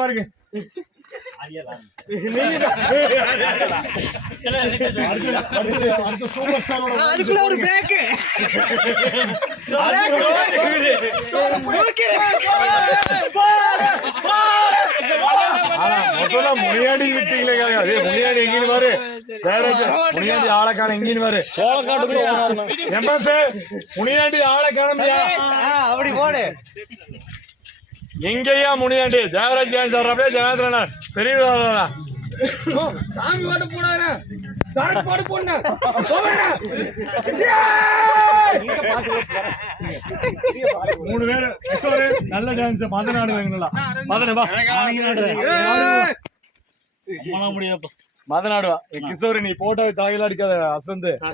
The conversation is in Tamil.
பாருங்க அதுக்குள்ள ஒரு பிரேக் முனியாடி விட்டீங்களே முனியாடி எங்கேயும் பாரு முனியாடி ஆளை காண எங்கேயும் பாரு முனியாண்டி ஆளை காணமையா அப்படி போடு எங்கேயா முனியாண்டி தேவராஜ் அப்படியே ஜெயந்திரனா பெரிய சாமி பாட்டு போனாரு சாமி பாட்டு போன 3 பேரு நல்ல டான்ஸ் மதநாடு மதநாடுவா கிஷோர் நீ போட்டோ தாயில அடிக்காத அசந்து